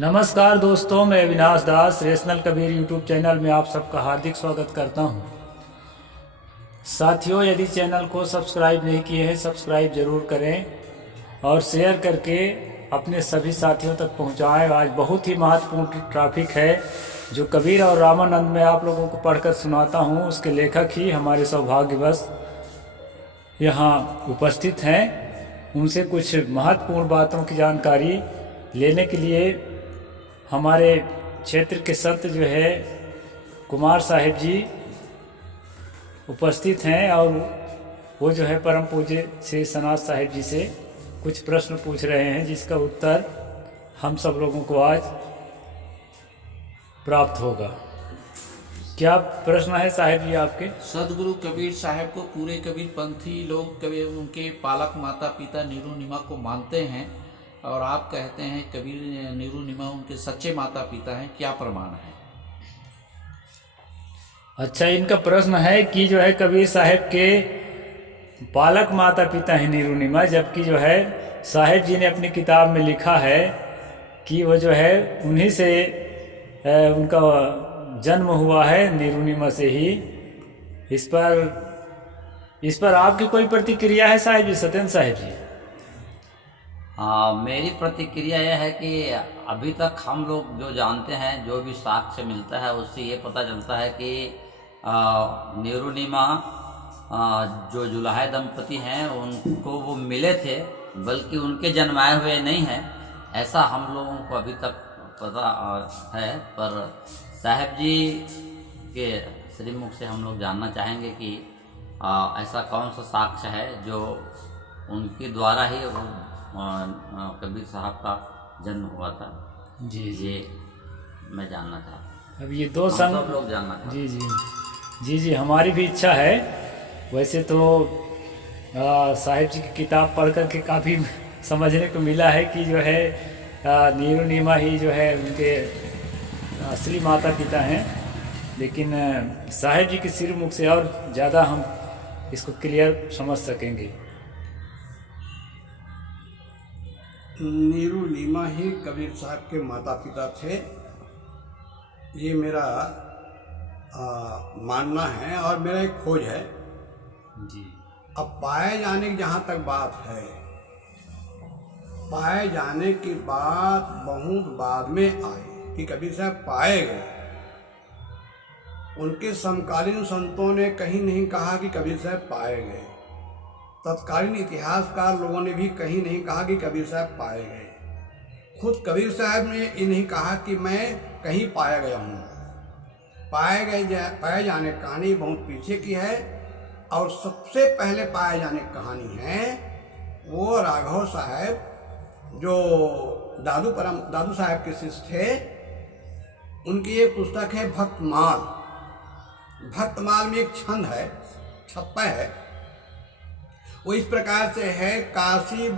नमस्कार दोस्तों, मैं अविनाश दास रेशनल कबीर यूट्यूब चैनल में आप सबका हार्दिक स्वागत करता हूं। साथियों, यदि चैनल को सब्सक्राइब नहीं किए हैं, सब्सक्राइब ज़रूर करें और शेयर करके अपने सभी साथियों तक पहुंचाएं। आज बहुत ही महत्वपूर्ण टॉपिक है जो कबीर और रामानंद में आप लोगों को पढ़कर सुनाता हूं। उसके लेखक ही हमारे सौभाग्यवश यहाँ उपस्थित हैं। उनसे कुछ महत्वपूर्ण बातों की जानकारी लेने के लिए हमारे क्षेत्र के संत जो है कुमार साहिब जी उपस्थित हैं और वो जो है परम पूज्य श्री सनात साहिब जी से कुछ प्रश्न पूछ रहे हैं, जिसका उत्तर हम सब लोगों को आज प्राप्त होगा। क्या प्रश्न है साहिब जी आपके? सदगुरु कबीर साहब को पूरे कबीर पंथी लोग कबीर उनके पालक माता पिता नीरू नीमा को मानते हैं और आप कहते हैं कबीर नीरू नीमा उनके सच्चे माता पिता हैं, क्या प्रमाण है? अच्छा, इनका प्रश्न है कि जो है कबीर साहब के पालक माता पिता हैं नीरू नीमा, जबकि जो है साहिब जी ने अपनी किताब में लिखा है कि वो जो है उन्हीं से उनका जन्म हुआ है, नीरू नीमा से ही। इस पर आपकी कोई प्रतिक्रिया है साहिब जी, सत्येंद्र साहिब जी? मेरी प्रतिक्रिया यह है कि अभी तक हम लोग जो जानते हैं, जो भी साक्ष्य मिलता है उससे ये पता चलता है कि नीरू नीमा जो जुलाहे दंपति हैं उनको वो मिले थे, बल्कि उनके जन्माए हुए नहीं हैं, ऐसा हम लोगों को अभी तक पता है। पर साहब जी के श्रीमुख से हम लोग जानना चाहेंगे कि ऐसा कौन सा साक्ष्य है जो उनके द्वारा ही वो कबीर साहब का जन्म हुआ था। जी ये मैं जानना चाहता। अब ये दो संग सब लोग जानना चाहते। जी, हमारी भी इच्छा है। वैसे तो साहिब जी की किताब पढ़ कर के काफ़ी समझने को मिला है कि जो है नीरू नीमा ही जो है उनके असली माता पिता हैं, लेकिन साहिब जी के सिरमुख से और ज़्यादा हम इसको क्लियर समझ सकेंगे। नीरू नीमा ही कबीर साहब के माता पिता थे, ये मेरा मानना है और मेरा एक खोज है जी। अब पाए जाने की जहाँ तक बात है, पाए जाने की बात बहुत बाद में आई कि कबीर साहब पाए गए। उनके समकालीन संतों ने कहीं नहीं कहा कि कबीर साहब पाए गए, तत्कालीन इतिहासकार लोगों ने भी कहीं नहीं कहा कि कबीर साहब पाए गए। खुद कबीर साहब ने ये नहीं कहा कि मैं कहीं पाया गया हूँ। पाए जाने कहानी बहुत पीछे की है और सबसे पहले पाए जाने कहानी है वो राघव साहब जो दादू साहब के शिष्य थे। उनकी एक पुस्तक है भक्तमाल। भक्तमाल में एक छंद है, छप्पा है, वो इस प्रकार से है। काशी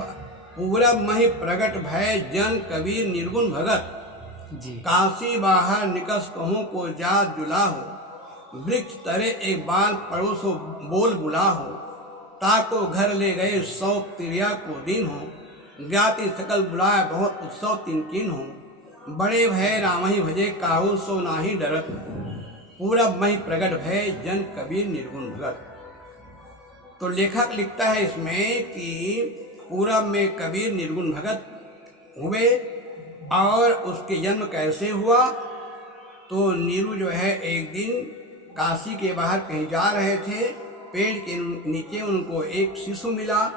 पूरब मही प्रगट भय जन कबीर निर्गुण भगत जी। काशी बाहर निकस कहूँ को जात जुला हो वृक्ष तरे एक बाल पड़ोसो बोल बुला हो ताको घर ले गए सौ तिरिया को दिन हो ज्ञाति सकल बुलाए बहुत उत्सव तिनकिन हो बड़े भय रामही भजे काहू सो नाही डरत पूरब मही प्रगट भय जन कबीर निर्गुण भगत। तो लेखक लिखता है इसमें कि पूरब में कबीर निर्गुण भगत हुए और उसके जन्म कैसे हुआ। तो नीरू जो है एक दिन काशी के बाहर कहीं जा रहे थे, पेड़ के नीचे उनको एक शिशु मिला,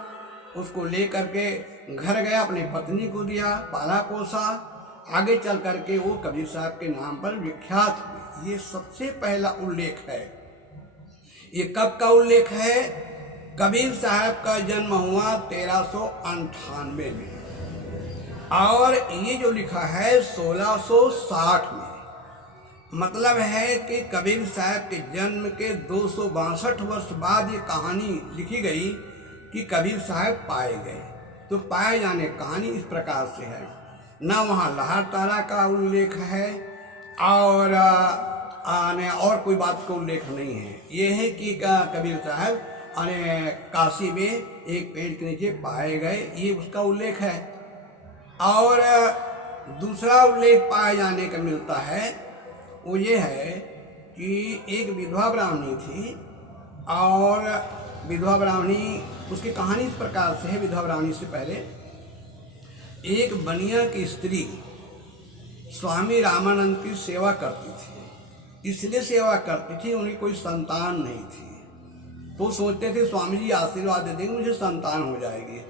उसको ले करके घर गया, अपनी पत्नी को दिया, पाला पोसा। आगे चल करके वो कबीर साहब के नाम पर विख्यात हुए। ये सबसे पहला उल्लेख है। ये कब का उल्लेख है? कबीर साहब का जन्म हुआ 1398 में और ये जो लिखा है 1660 में। मतलब है कि कबीर साहब के जन्म के 262 वर्ष बाद ये कहानी लिखी गई कि कबीर साहब पाए गए। तो पाए जाने कहानी इस प्रकार से है, ना वहाँ लहर तारा का उल्लेख है और कोई बात का उल्लेख नहीं है। ये है कि कबीर साहब काशी में एक पेड़ के नीचे पाए गए, ये उसका उल्लेख है। और दूसरा उल्लेख पाए जाने का मिलता है वो ये है कि एक विधवा ब्राह्मणी थी, और विधवा ब्राह्मणी, उसकी कहानी इस प्रकार से है। विधवा ब्राह्मणी से पहले एक बनिया की स्त्री स्वामी रामानंद की सेवा करती थी। इसलिए सेवा करती थी, उन्हें कोई संतान नहीं थी, तो सोचते थे स्वामी जी आशीर्वाद दे देंगे, मुझे संतान हो जाएगी,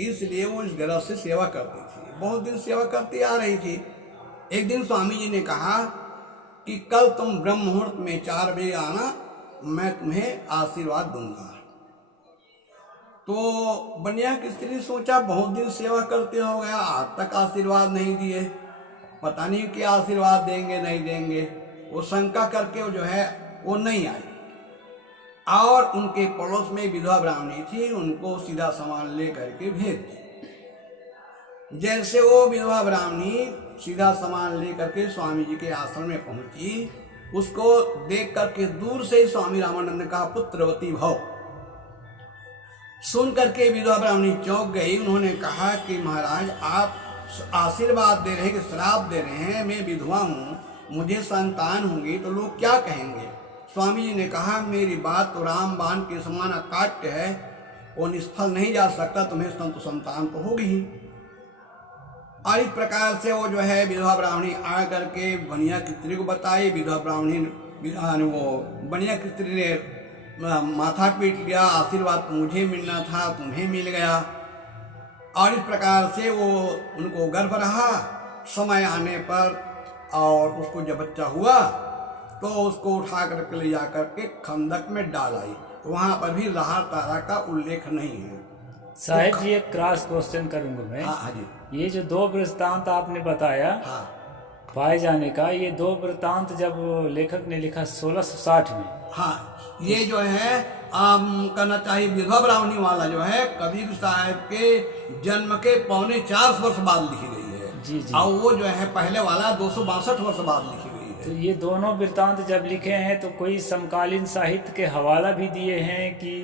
इसलिए वो इस गरज से सेवा करती थी। बहुत दिन सेवा करती आ रही थी। एक दिन स्वामी जी ने कहा कि कल तुम ब्रह्म मुहूर्त में 4 बजे आना, मैं तुम्हें आशीर्वाद दूंगा। तो बनिया की स्त्री सोचा बहुत दिन सेवा करते हो गया, आज तक आशीर्वाद नहीं दिए, पता नहीं क्या आशीर्वाद देंगे नहीं देंगे। वो शंका करके वो जो है वो नहीं आई, और उनके पड़ोस में विधवा ब्राह्मणी थी, उनको सीधा सामान ले करके भेज दी। जैसे वो विधवा ब्राह्मणी सीधा सामान ले करके स्वामी जी के आश्रम में पहुंची, उसको देख करके दूर से ही स्वामी रामानंद ने कहा, पुत्रवती भव। सुन करके विधवा ब्राह्मणी चौंक गई। उन्होंने कहा कि महाराज आप आशीर्वाद दे रहे हैं कि श्राप दे रहे हैं, मैं विधवा हूँ, मुझे संतान होंगी तो लोग क्या कहेंगे। स्वामी जी ने कहा, मेरी बात तो रामबाण के समान अकाट्य है, वो निष्फल नहीं जा सकता, तुम्हें संतान तो होगी ही। और इस प्रकार से वो जो है विधवा ब्राह्मणी आ करके बनिया की स्त्री को बताई। विधवा ब्राह्मणी वो बनिया की स्त्री ने माथा पीट लिया, आशीर्वाद तो मुझे मिलना था, तुम्हें मिल गया। और इस प्रकार से वो उनको गर्भ रहा। समय आने पर और उसको जब बच्चा हुआ तो उसको उठा करके ले जा करके खंदक में डाल आई। वहाँ पर भी लहार तारा का उल्लेख नहीं है। साहिब जी एक क्रॉस क्वेश्चन करूंगा मैं। हाँ जी। ये जो 2 वृत्तांत आपने बताया हाँ पाए जाने का, ये 2 वृत्तांत जब लेखक ने लिखा 1660 में। हाँ, ये जो है कहना चाहिए विधवा ब्राह्मणी वाला जो है कबीर साहब के जन्म के 4.25 वर्ष बाद लिखी गई है। जी जी। और वो जो है पहले वाला 262 वर्ष बाद लिखी गई है। तो ये दोनों वृत्तांत जब लिखे हैं तो कोई समकालीन साहित्य के हवाला भी दिए हैं कि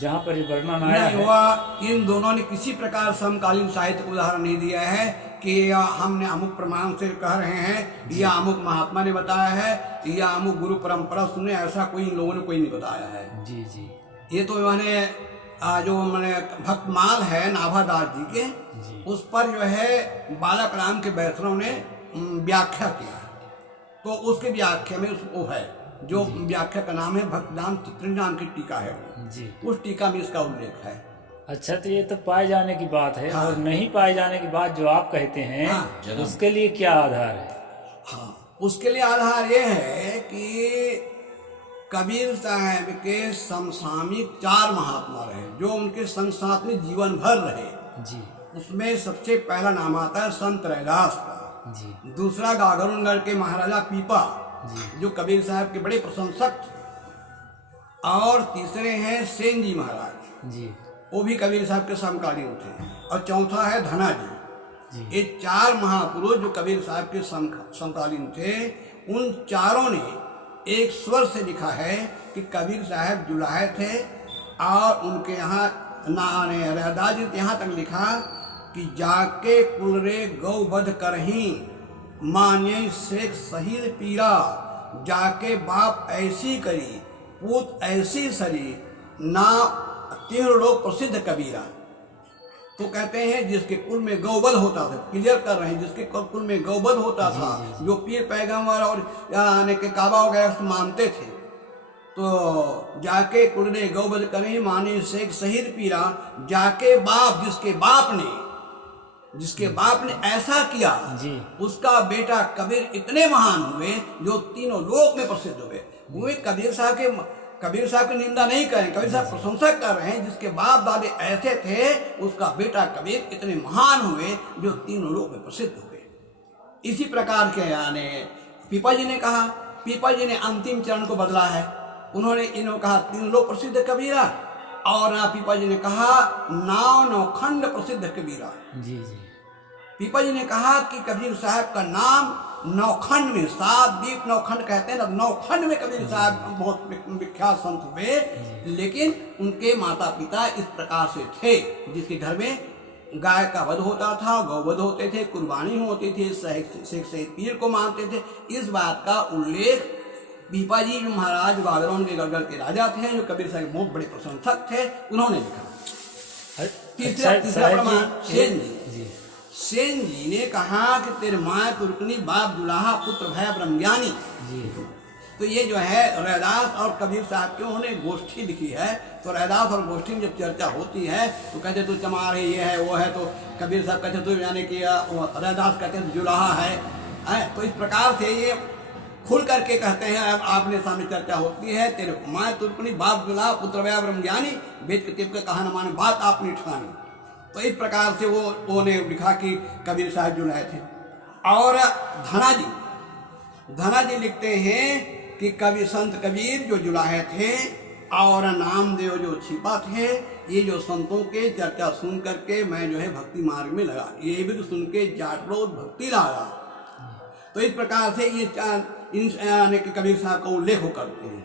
जहाँ पर ये वर्णन आया नहीं है? हुआ। इन दोनों ने किसी प्रकार समकालीन साहित्य को उदाहरण नहीं दिया है कि हमने अमुक प्रमाण से कह रहे हैं, या अमुक महात्मा ने बताया है, या अमुक गुरु परंपरा सुने, ऐसा कोई इन लोगों ने कोई नहीं बताया है। जी जी। ये तो मैंने जो मैंने भक्तमाल है नाभादास जी के, उस पर जो है बालक राम के वैष्णव ने व्याख्या किया, तो उसके व्याख्या में वो है जो व्याख्या का नाम है भक्तदान चित्र नाम की टीका है जी। उस टीका में इसका उल्लेख है। अच्छा, तो ये तो पाए जाने की बात है। हाँ। और नहीं पाए जाने की बात जो आप कहते हैं, हाँ। उसके लिए क्या आधार है? हाँ, उसके लिए आधार ये है कि कबीर साहब के समसामयिक 4 महात्मा रहे जो उनके संग साथ में जीवन भर रहे। जी उसमें सबसे पहला नाम आता है संत रैदास का, जी दूसरा गागरुनगढ़ के महाराजा पीपा जी जो कबीर साहब के बड़े प्रशंसक थे, और तीसरे हैं सेन जी महाराज, जी वो भी कबीर साहब के समकालीन थे, और चौथा है धना जी। जी। ये 4 महापुरुष जो कबीर साहब के समकालीन थे, उन चारों ने एक स्वर से लिखा है कि कबीर साहब जुलाहे थे, और उनके यहाँ रैदास जी यहाँ तक लिखा कि जाके कुल रे गौ बध करही मान्य शेख शहीद पीरा, जाके बाप ऐसी करी पूत ऐसी सरी ना 3 लोग प्रसिद्ध कबीरा। तो कहते हैं जिसके कुल में गौवध होता था, क्लियर कर रहे हैं, जिसके कुल में गौवध होता था, जो पीर पैगंबर और यानी के काबा वगैरह मानते थे, तो जाके कुल ने गौवध करें माने शेख शहीद पीरा, जाके बाप जिसके बाप ने ऐसा किया जी। उसका बेटा कबीर इतने महान हुए जो तीनों लोक में प्रसिद्ध हुए। वे कबीर साहब की निंदा नहीं करें, कबीर साहब प्रशंसा कर रहे हैं, जिसके बाप दादे ऐसे थे उसका बेटा कबीर इतने महान हुए जो तीनों लोक में प्रसिद्ध हुए। इसी प्रकार के यानी पीपा जी ने कहा, पीपा जी ने अंतिम चरण को बदला है, उन्होंने इन्हों कहा 3 लोक प्रसिद्ध कबीरा, और पीपा जी ने कहा 9 खंड प्रसिद्ध कबीरा। जी जी। पीपा जी ने कहा कि कबीर साहब का नाम 9 खंड में, 7 द्वीप 9 खंड कहते हैं ना, 9 खंड में कबीर साहब बहुत विख्यात संत हुए। लेकिन उनके माता पिता इस प्रकार से थे जिसके घर में गाय का वध होता था, गौवध होते थे, कुर्बानी होती थी, शेख पीर को मानते थे। इस बात का उल्लेख पीपाजी महाराज बागरौन के गढ़गढ़ के राजा थे, जो कबीर साहब बहुत बड़े प्रशंसक थे, उन्होंने लिखा। तीसरा प्रमाण सेन जी। सेन जी ने कहा कि तेरे माँ तुर्कनी बाप जुलाहा पुत्र भय ब्रह्मज्ञानी जी। तो ये जो है रैदास और कबीर साहब के उन्होंने गोष्ठी लिखी है। तो रैदास और गोष्ठी में जब चर्चा होती है तो कहते तू चमार है, ये है, वो है, तो कबीर साहब कहते तू यानी कि रैदास कहते हैं जुलाहा है। तो इस प्रकार से ये खुल करके कहते हैं। अब आपने सामने चर्चा होती है, तेरे माँ तुर्कनी बाप जुलाहा पुत्र भय ब्रह्मज्ञानी, वेद के तिप के कहा न माने बात आपने ठानी। तो इस प्रकार से उन्होंने लिखा कि कबीर साहब जुलाए थे। और धना जी लिखते हैं कि कवि संत कबीर जो जुलाहे थे और नामदेव जो छिपा थे, ये जो संतों के चर्चा सुन करके मैं जो है भक्ति मार्ग में लगा, ये भी सुन के जाटरोध भक्ति लगा। तो इस प्रकार से ये कबीर साहब का उल्लेख करते हैं।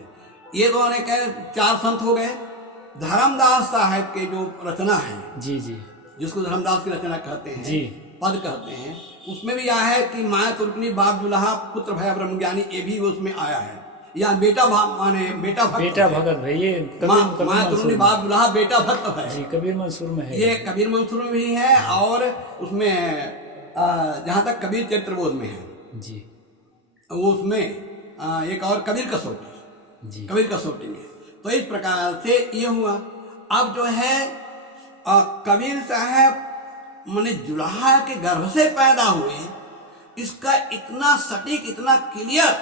ये तो कहे 4 संत हो गए। धर्मदास साहब के जो रचना है जी जी, जिसको धर्मदास की रचना कहते हैं जी, पद कहते हैं, उसमें भी आया है कि माँ तुर्कनी बाप जुलाहा पुत्र भय ब्रह्मज्ञानी, ये भी उसमें आया है। या बेटा माने बेटा भगत भाई, ये माँ तुर्कनी बाप जुलाहा बेटा भक्त है जी, कबीर मंसूर में है। ये कबीर मंसूर में भी है और उसमें जहाँ तक कबीर चरित्रबोध में है जी, वो उसमें एक और कबीर कसौटी जी, कबीर कसौटी में। तो इस प्रकार से ये हुआ। अब जो है कबीर साहब माने जुलाहा के गर्भ से पैदा हुए, इसका इतना सटीक इतना क्लियर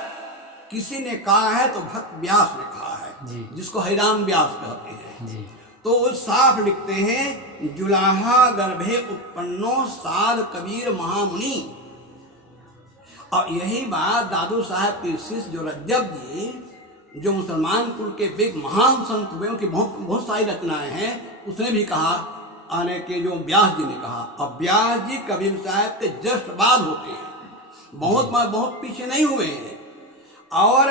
किसी ने कहा है तो भक्त व्यास ने कहा है जी, जिसको हरिराम व्यास कहते हैं जी। तो वो साफ लिखते हैं, जुलाहा गर्भे उत्पन्नो साध कबीर महामुनि। और यही बात दादू साहब के शिष्य जो रज्जब जी, जो मुसलमान कुल के एक महान संत हुए, उनकी बहुत सारी रचनाएं हैं, उसने भी कहा आने के जो व्यास जी ने कहा। अब व्यास जी कबीर साहब के जस्ट बाद होते हैं, बहुत पीछे नहीं हुए हैं। और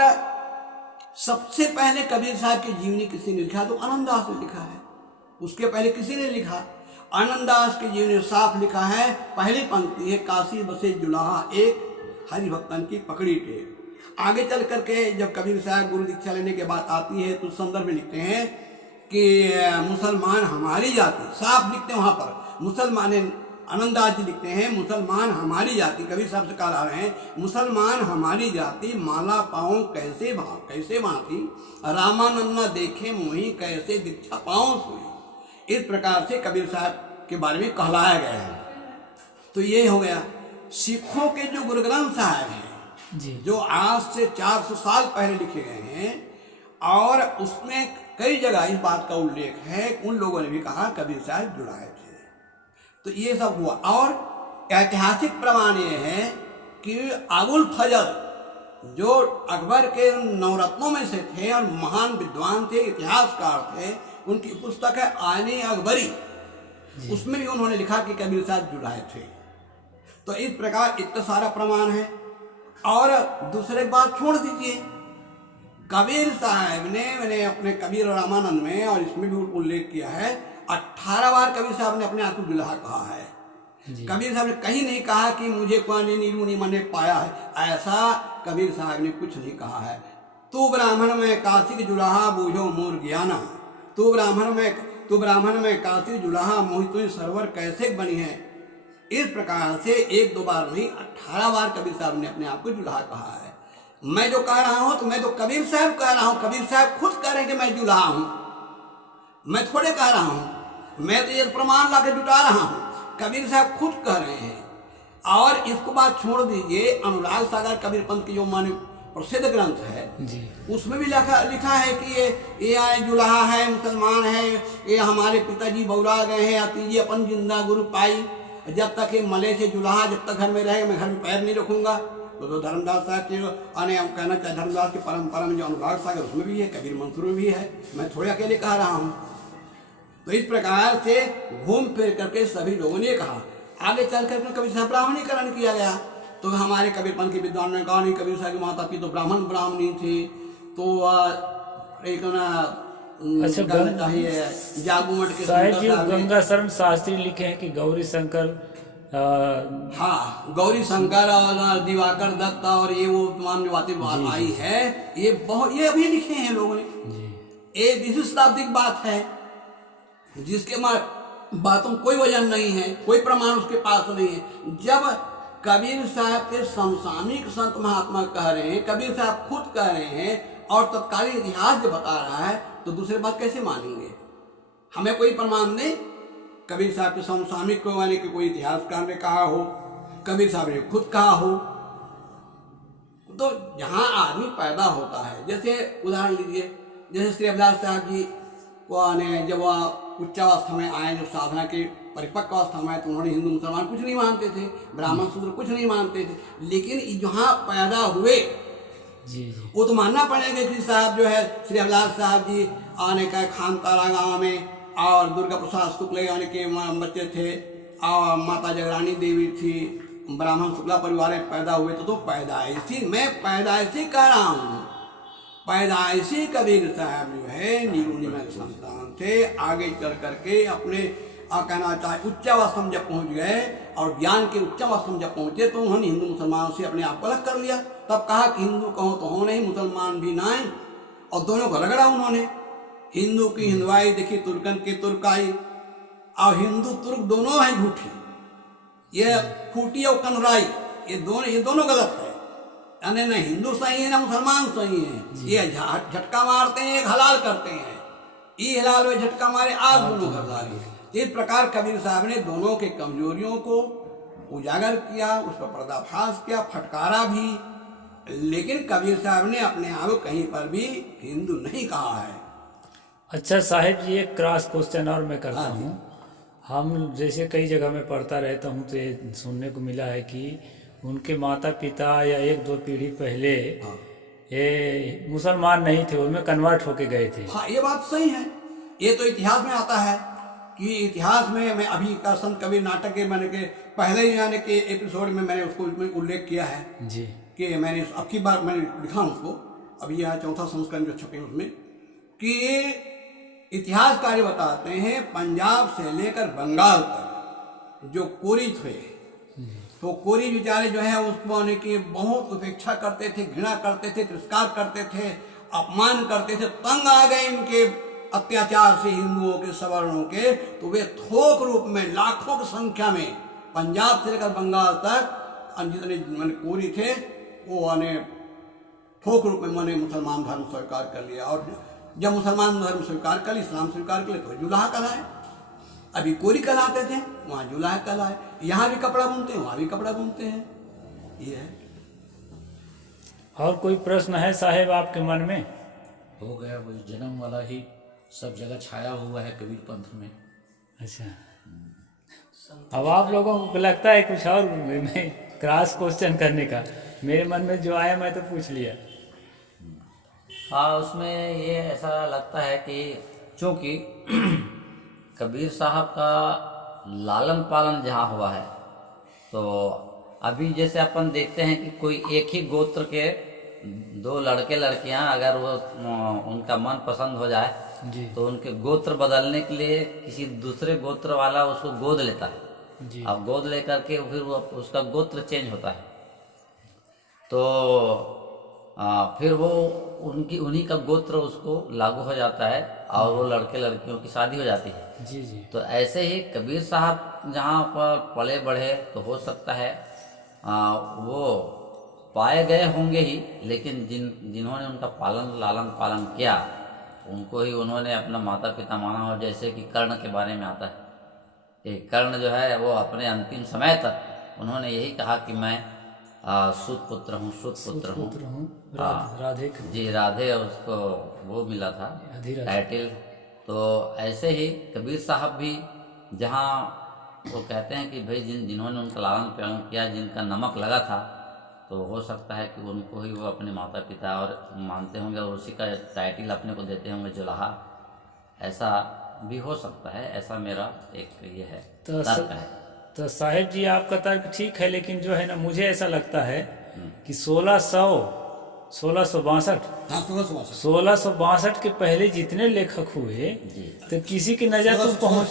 सबसे पहले कबीर साहब की जीवनी किसी ने लिखा तो आनंददास ने लिखा है, उसके पहले किसी ने लिखा। आनंददास की जीवनी साफ लिखा है, पहली पंक्ति है, काशी बसे जुलाहा एक हरि भक्तन की पकड़ी टेक। आगे चल करके जब कबीर साहब गुरु दीक्षा लेने के बाद आती है तो संदर्भ में लिखते हैं कि मुसलमान हमारी जाति, साफ लिखते हैं वहाँ पर मुसलमान। आनंददास जी लिखते हैं, मुसलमान हमारी जाति, कबीर साहब से कह रहे हैं, मुसलमान हमारी जाति माला पाऊं कैसे भांति, रामानन्ना देखे मोही कैसे दीक्षा पाऊं सोई। इस प्रकार से कबीर साहब के बारे में कहलाया गया है। तो ये हो गया। सिखों के जो गुरु ग्रंथ साहब हैं जी, जो आज से 400 साल पहले लिखे गए हैं, और उसमें कई जगह इस बात का उल्लेख है, उन लोगों ने भी कहा कबीर साहब जुलाए थे। तो ये सब हुआ। और ऐतिहासिक प्रमाण ये है कि अबुल फजल जो अकबर के नवरत्नों में से थे और महान विद्वान थे, इतिहासकार थे, उनकी पुस्तक है आईने अकबरी, उसमें भी उन्होंने लिखा कि कबीर साहब जुलाए थे। तो इस प्रकार इतना सारा प्रमाण है। और दूसरे बात छोड़ दीजिए, कबीर साहब ने मैंने अपने कबीर रामानंद में और इसमें भी उल्लेख किया है, 18 बार कबीर साहब ने अपने आप को जुलाहा कहा है। कबीर साहब ने कहीं नहीं कहा कि मुझे कोई नीरू ने पाया है, ऐसा कबीर साहब ने कुछ नहीं कहा है। तू ब्राह्मण में काशी जुलाहा बूझो मोर ज्ञाना, तू ब्राह्मण में काशी जुलाहा मोहि तुझ सरवर कैसे बनी है। इस प्रकार से 1-2 बार नहीं, 18 बार कबीर साहब ने अपने आप को जुलाहा कहा है। मैं जो कह रहा हूं तो मैं तो कबीर साहब कह रहा हूं, कबीर साहब खुद कह रहे हैं कि मैं जुलाहा हूं, मैं थोड़े कह रहा हूं, मैं तो ये प्रमाण ला के जुटा रहा हूं, कबीर साहब खुद कह रहे हैं। और इसको बात छोड़ दीजिए, अनुराग सागर कबीर पंथ की जो माने प्रसिद्ध ग्रंथ है जी, उसमें भी लिखा है कि ये जुलाहा है, मुसलमान है, ये हमारे पिताजी बौरा गए हैं, अतीजी अपन जिंदा गुरु पाई, जब तक ये मले से जुलाहा जब तक घर में रहेगा मैं घर में पैर नहीं रखूंगा। तो धर्मदास साहब के कहना चाहे धर्मदास की परंपरा में जो अनुराग सागर उसमें भी है, कबीर मंसूर में भी है, मैं थोड़े अकेले कह रहा हूँ। तो इस प्रकार से घूम फिर करके सभी लोगों ने कहा। आगे चल कर कबीर साहब ब्राह्मणीकरण किया गया, तो हमारे कबीर पंथ के विद्वान ने कहा नहीं, कबीर साहब की माता पिता तो ब्राह्मणी थी, तो एक अच्छा, करना चाहिए। जागुमठ के साहिब शंकर जी साहब ने- गंगा शरण शास्त्री लिखे हैं कि गौरी शंकर हाँ, गौरी शंकर और दिवाकर दत्त और ये वो तमाम जो बातें आई है, ये बहुत, ये अभी लिखे हैं लोगों ने। ये 20वीं शताब्दी की बात है, जिसके बातों में कोई वजन नहीं है, कोई प्रमाण उसके पास नहीं है। जब कबीर साहब के समसामयिक संत महात्मा कह रहे हैं, कबीर साहब खुद कह रहे हैं और तत्कालीन इतिहास जो बता रहा है, तो दूसरी बात कैसे मानेंगे? हमें कोई प्रमाण नहीं कबीर साहब के समसामयिक को, यानी कि कोई इतिहासकार ने कहा हो, कबीर साहब ने खुद कहा हो। तो जहाँ आदमी पैदा होता है, जैसे उदाहरण लीजिए, जैसे श्री अभिलाष साहब जी को जब वह उच्चावस्था में आए, जब साधना के परिपक्व अवस्था में आए, तो उन्होंने हिंदू मुसलमान कुछ नहीं मानते थे, ब्राह्मण शूद्र कुछ नहीं मानते थे, लेकिन जहाँ पैदा हुए जी जी वो तो मानना पड़ेगा कि साहब जो है श्री अभिलाष साहब जी आने का खानतारा गांव में, और दुर्गा प्रसाद शुक्ल यानी के बच्चे थे, और माता जगरानी देवी थी, ब्राह्मण शुक्ला परिवार में पैदा हुए। तो पैदाइशी, मैं पैदाइशी कह रहा हूँ, पैदाइशी कबीर साहब जो है नीरुनिमा के संतान थे। आगे चल करके अपने कहना चाहे उच्चावस्था में जब पहुंच गए और ज्ञान के उच्चावस्था में जब पहुंचे, तो उन्होंने हिंदू मुसलमानों से अपने आप को अलग कर लिया। तब कहा कि हिंदू कहो तो हो नहीं, मुसलमान भी ना, और दोनों को रगड़ा उन्होंने। हिंदू की हिंदवाई देखी, तुर्कन की तुर्काई, और हिंदू तुर्क दोनों है झूठी, ये फूटी और कनराई, ये दोनों गलत है। यानी ना हिंदू सही है ना मुसलमान सही है। ये झटका मारते हैं, एक हलाल करते हैं, ये हलाल में झटका मारे, आज दोनों हलाल। इस प्रकार कबीर साहब ने दोनों के कमजोरियों को उजागर किया, उस पर पर्दाफाश किया, फटकारा भी, लेकिन कबीर साहब ने अपने आप को कहीं पर भी हिंदू नहीं कहा है। अच्छा साहिब जी, एक क्रॉस क्वेश्चन और मैं करता हूँ। हम जैसे कई जगह में पढ़ता रहता हूँ, तो ये सुनने को मिला है कि उनके माता पिता या एक दो पीढ़ी पहले ये मुसलमान नहीं थे, उनमें कन्वर्ट होके गए थे। हाँ, ये बात सही है। ये तो इतिहास में आता है कि इतिहास में, मैं अभी का संत कबीर नाटक के मैंने के पहले ही यानी कि एपिसोड में मैंने उसको उल्लेख किया है जी, कि मैंने अब की बार मैंने लिखा उसको, अभी यह 4था संस्करण जो छपे उसमें, कि इतिहासकार बताते हैं पंजाब से लेकर बंगाल तक जो कोरी थे, तो कोरी बेचारे जो है उसको की बहुत उपेक्षा करते थे, घृणा करते थे, तिरस्कार करते थे, अपमान करते थे, तंग आ गए इनके अत्याचार से हिंदुओं के, सवर्णों के। तो वे थोक रूप में लाखों की संख्या में पंजाब से लेकर बंगाल तक जितने कोरी थे, वो थोक रूप में मैंने मुसलमान धर्म स्वीकार कर लिया। और जब मुसलमान धर्म स्वीकार कर, इस्लाम स्वीकार कर ले, तो जुलाहा कहलाए। अभी कोरी कहलाते थे, वहाँ जुलाहा कहलाए। यहाँ भी कपड़ा बुनते हैं, वहाँ भी कपड़ा बुनते हैं। ये है। और कोई प्रश्न है साहेब आपके मन में? हो गया, वही जन्म वाला ही सब जगह छाया हुआ है कबीर पंथ में। अच्छा, अब आप लोगों को लगता है कुछ और मैं क्रॉस क्वेश्चन करने का, मेरे मन में जो आया मैं तो पूछ लिया। हाँ, उसमें ये ऐसा लगता है कि चूँकि कबीर साहब का लालन पालन जहाँ हुआ है, तो अभी जैसे अपन देखते हैं कि कोई एक ही गोत्र के दो लड़के लड़कियां अगर वो उनका मन पसंद हो जाए जी, तो उनके गोत्र बदलने के लिए किसी दूसरे गोत्र वाला उसको गोद लेता है जी। अब गोद लेकर के फिर वो उसका गोत्र चेंज होता है, तो फिर वो उन्हीं का गोत्र उसको लागू हो जाता है और वो लड़के लड़कियों की शादी हो जाती है। जी जी। तो ऐसे ही कबीर साहब जहाँ पर पले बढ़े, तो हो सकता है वो पाए गए होंगे ही, लेकिन जिन्होंने उनका लालन पालन किया, उनको ही उन्होंने अपना माता पिता माना हो। जैसे कि कर्ण के बारे में आता है कि कर्ण जो है वो अपने अंतिम समय तक उन्होंने यही कहा कि मैं सूत पुत्र हूँ, सूत पुत्र हूँ। राधे जी, राधे उसको वो मिला था टाइटल। तो ऐसे ही कबीर साहब भी जहाँ वो कहते हैं कि भाई जिन्होंने उनका लालन पालन किया, जिनका नमक लगा था, तो हो सकता है कि उनको ही वो अपने माता पिता और मानते होंगे और उसी का टाइटल अपने को देते होंगे जुलाहा। ऐसा भी हो सकता है, ऐसा मेरा एक ये है तर्क है। तो साहिब जी आपका तर्क ठीक है, लेकिन जो है ना, मुझे ऐसा लगता है कि 1600 1662। हाँ 1662। 1662 के पहले जितने लेखक हुए तो किसी की नज़र तो पहुँच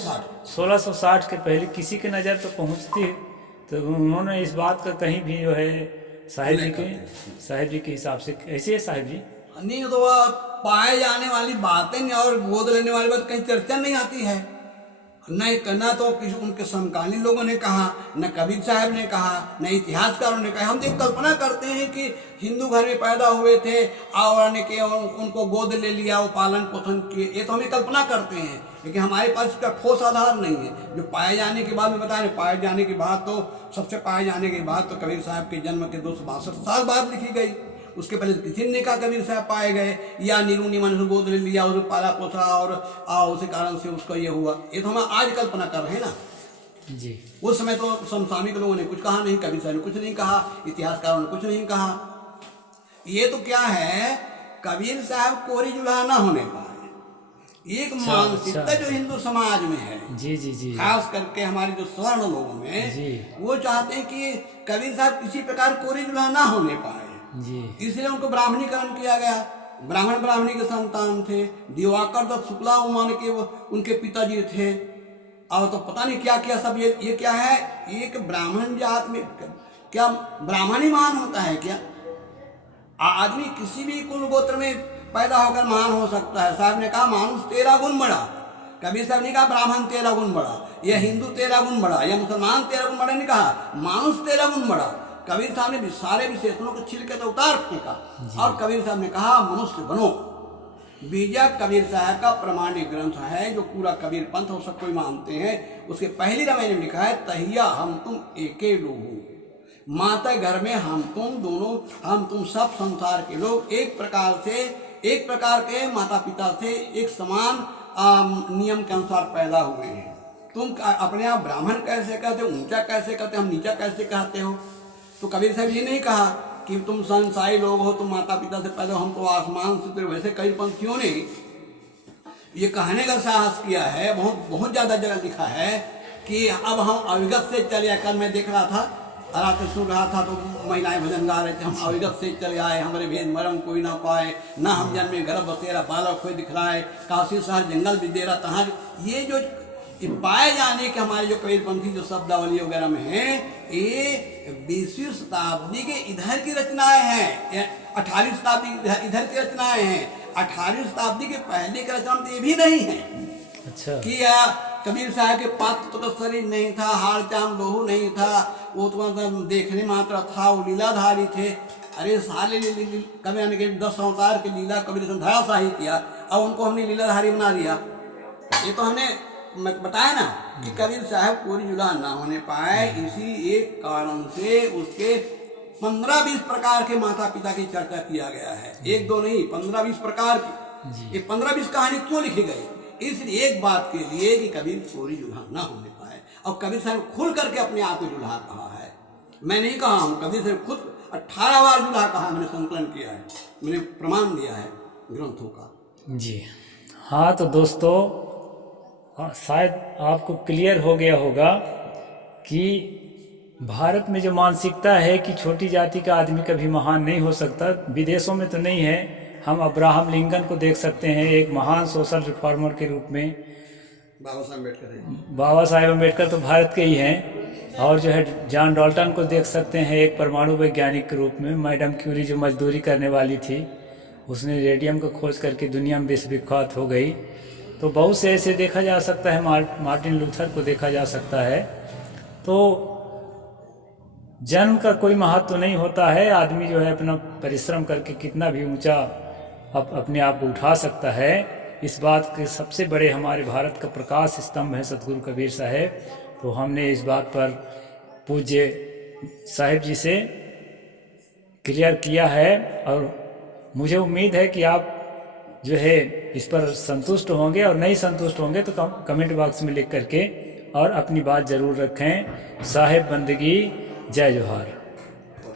1660 के पहले किसी की नज़र तो पहुँचती, तो उन्होंने इस बात का कहीं भी जो है साहिब जी के हिसाब से ऐसे है साहिब जी। नहीं तो वह पाए जाने वाली बातें नहीं और गोद लेने वाली बात कहीं चर्चा नहीं आती है, न तो किसी उनके समकालीन लोगों ने कहा, न कबीर साहब ने कहा, न इतिहासकारों ने कहा। हम तो कल्पना करते हैं कि हिंदू घर में पैदा हुए थे और के उनको गोद ले लिया, वो पालन पोषण किए, ये तो हम कल्पना करते हैं, लेकिन हमारे पास इसका ठोस आधार नहीं है। जो पाए जाने के बाद में बता रहे, पाए जाने के बाद तो सबसे पाए जाने के बाद तो कबीर साहब के जन्म के 262 साल बाद लिखी गई। उसके पहले किसी ने कहा कबीर साहब पाए गए या नीरू नीमा ने गोद ले लिया, उसे पाला पोसा और उसी कारण से उसका ये हुआ। ये तो हम आज कल्पना कर रहे हैं ना जी। उस समय तो समसामयिक लोगों ने कुछ कहा नहीं, कबीर साहब ने कुछ नहीं कहा, इतिहासकारों ने कुछ नहीं कहा। ये तो क्या है, कबीर साहब कोरी जुल्हा ना होने पाए, एक मानसिकता जो हिंदू समाज में है, जी जी जी, खास करके हमारे जो स्वर्ण लोगों में जी, वो चाहते हैं कि कबीर साहब किसी प्रकार कोरी जुल्हा ना होने पाए जी। इसलिए उनको ब्राह्मणीकरण किया गया। ब्राह्मणी के संतान थे। दिवाकर दत्त शुक्ला मान के वो उनके पिताजी थे। और तो पता नहीं क्या क्या सब ये क्या है, एक ब्राह्मण जात में क्या ब्राह्मणी महान होता है क्या? आदमी किसी भी कुल गोत्र में पैदा होकर महान हो सकता है। साहब ने कहा मानुष 13 गुण बड़ा, कबीर साहब ने कहा ब्राह्मण 13 गुण बड़ा, या हिंदू 13 गुण बड़ा, या मुसलमान 13 गुण बड़ा नहीं कहा, मानुष 13 गुण बड़ा। कबीर साहब ने सारे विशेषणों को छिल के तो उतार फेंका और कबीर साहब ने कहा मनुष्य बनो। बीजक कबीर साहब का प्रमाणिक ग्रंथ है जो पूरा कबीर पंथ और सब कोई मानते हैं। उसके पहली रामायण में लिखा है तहिया हम तुम एके लोग, माता घर में हम तुम दोनों, हम तुम सब संसार के लोग एक प्रकार के माता पिता से एक समान नियम के अनुसार पैदा हुए हैं। तुम अपने आप ब्राह्मण कैसे कहते हो, ऊंचा कैसे कहते हो, हम नीचा कैसे कहते हो? तो कबीर साहब ये नहीं कहा कि तुम संसारी लोग हो, तुम माता पिता से पैदा, हम तो आसमान से। तो वैसे कई पंक्तियों ने ये कहने का साहस किया है, बहुत ज़्यादा जगह लिखा है कि अब हम अविगत से चले आए। कल मैं देख रहा था, रात में सुन रहा था तो महिलाएं भजन गा रहे थे, हम अविगत से चले आए, हमारे भेद मरम कोई ना पाए, ना हम जन्मे गर्भ बसेरा बालक कोई दिखलाए, काशी शहर जंगल विदेरा तहाँ। ये जो पाए जाने के हमारे जो कबीरपंथी जो शब्दावली वगैरह में है, ये 20वीं शताब्दी के इधर की रचनाएं हैं, 18वीं शताब्दी इधर की रचनाएं हैं। 18वीं शताब्दी के पहले की रचना तो ये भी नहीं है। अच्छा। कि कबीर साहब के पात्र तो शरीर नहीं था, हार चाम लोहू नहीं था, वो तो मतलब देखने मात्र था, वो लीलाधारी थे। अरे साले कबीर के 10 अवतार की लीला कबीर धराशाही किया, अब उनको हमने लीलाधारी बना दिया। ये तो हमने बताया ना कि कबीर साहब कोरी जुल्हा ना होने पाए, इसी एक कारण से उसके 15-20 प्रकार के माता पिता की चर्चा किया गया है। एक दो नहीं, 15-20 प्रकार की। ये 15-20 कहानी क्यों लिखी गई? इसलिए एक बात के लिए कि कबीर कोरी जुल्हा ना होने पाए। और कबीर साहब खुल करके अपने आप को जुल्हा कहा है, मैं नहीं कहा हूँ। कबीर साहब खुद 18 बार जुल्हा कहा, मैंने संकलन किया है, मैंने प्रमाण दिया है ग्रंथों का। जी हाँ, तो दोस्तों शायद आपको क्लियर हो गया होगा कि भारत में जो मानसिकता है कि छोटी जाति का आदमी कभी महान नहीं हो सकता, विदेशों में तो नहीं है। हम अब्राहम लिंकन को देख सकते हैं एक महान सोशल रिफॉर्मर के रूप में। बाबा साहेब अम्बेडकर तो भारत के ही हैं। और जो है जॉन डाल्टन को देख सकते हैं एक परमाणु वैज्ञानिक के रूप में। मैडम क्यूरी जो मजदूरी करने वाली थी, उसने रेडियम को खोज करके दुनिया में विश्वविख्यात हो गई। तो बहुत से ऐसे देखा जा सकता है। मार्टिन लूथर को देखा जा सकता है। तो जन्म का कोई महत्व नहीं होता है। आदमी जो है अपना परिश्रम करके कितना भी ऊंचा अपने आप को उठा सकता है। इस बात के सबसे बड़े हमारे भारत का प्रकाश स्तंभ है सतगुरु कबीर साहब। तो हमने इस बात पर पूज्य साहिब जी से क्लियर किया है और मुझे उम्मीद है कि आप जो है इस पर संतुष्ट होंगे, और नहीं संतुष्ट होंगे तो कमेंट बॉक्स में लिख करके और अपनी बात जरूर रखें। साहिब बंदगी, जय जोहार।